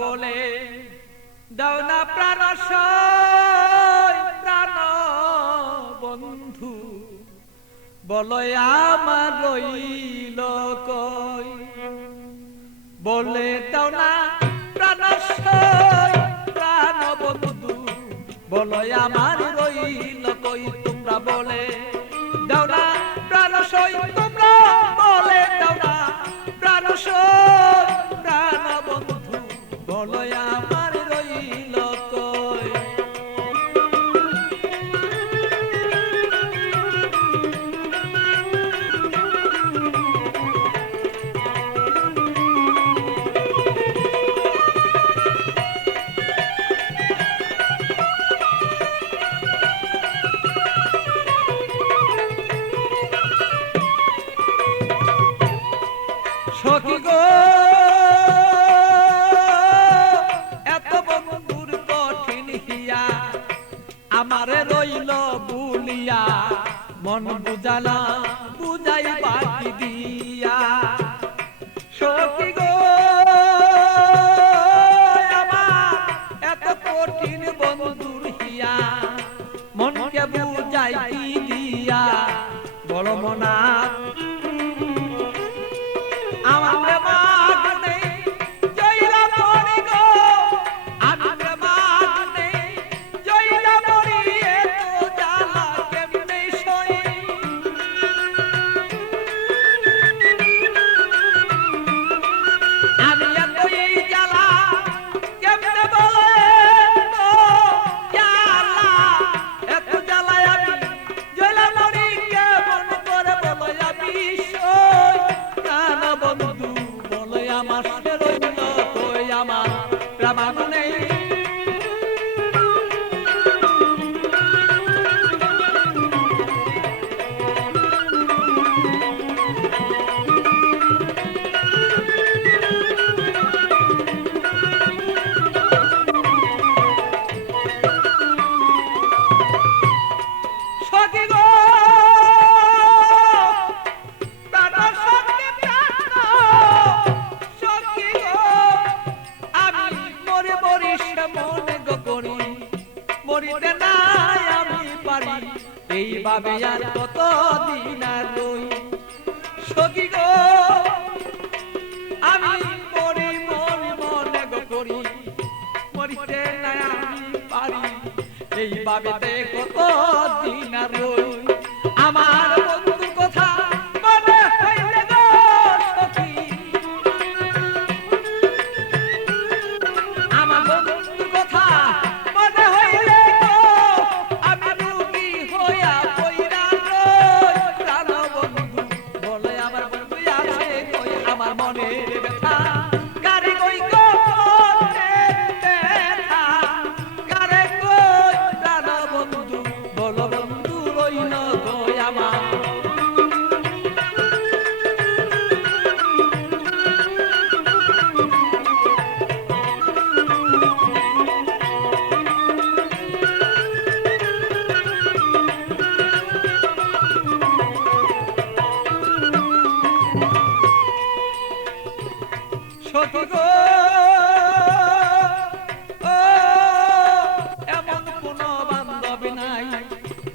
বলে দাও না প্রাণ প্রাণ বন্ধু বলো আমার রইল কই বলে দাও না প্রাণ প্রাণ বন্ধু বলো আমার রইল কই তোমরা বলে দাও না প্রাণ তোমরা বলে দাও না প্রাণ প্রাণ বন্ধু বলো আমার রইল কই সখী গো এত বন্ধুর কঠিন হিয়া আমারে রইল বুলিয়া মন বুঝালা বুঝাই বাকি দিয়া সখী গো আমার এত কঠিন বন্ধুর হিয়া মনকে বুঝাই কি দিয়া বড় মনা এইভাবে আর কত দিন আর রই সখী গো আমি মরি মরি মনে গো করি মরিতে না আমি পারি এইভাবে কত দিন আর রই আমার বন্ধুর কথা মনে হইলে গো সখী আমার বন্ধুর কথা মনে হইলে সখী গো এমন কোন বান্ধবী নাই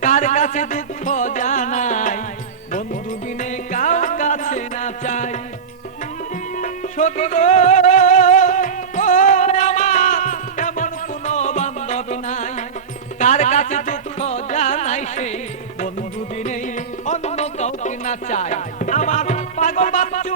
কার কাছে দুঃখ জানাই বন্ধু বিনে কার কাছে না চাই সখী গো আমার এমন কোন বান্ধবী নাই কার কাছে দুঃখ জানাই সে বন্ধু বিনে অন্য কাউকে না চাই আমার পাগল বাচ্চু